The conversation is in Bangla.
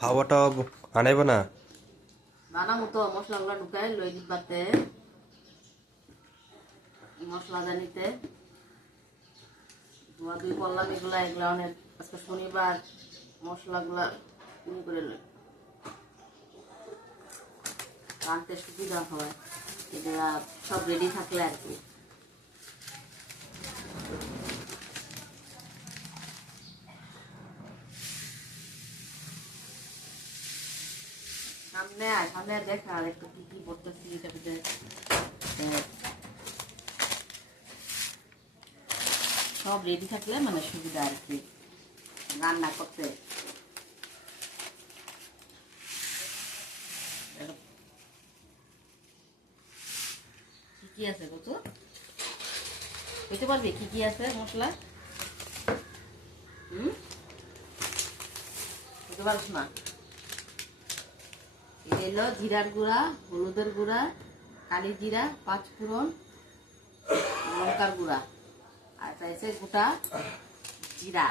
হাওয়াটা আনাইব না। বানাবো তো মশলাগুলো ঢুকাই লই দিবাতে মশলা জানিতে ধোয়া দুই করলাম এগুলা এগুলা অনেক আজকে শনিবার মশলাগুলা করে লই আনতে সুবিধা হয় এগুলা সব রেডি থাকলে আর কি। সামনে দেখা আর একটু কি কি করতেছি এটাতে সব রেডি থাকলে মানে সুবিধা আর কি রান্না করতে। কি কি আছে কত বুঝতে পারবি কি কি আছে মশলা? বুঝতে পারছ না? এলো জিরার গুঁড়া, হলুদের গুঁড়া, কালি জিরা, পাঁচফোড়ন, লঙ্কার গুঁড়া আর চাইছে গোটা জিরা।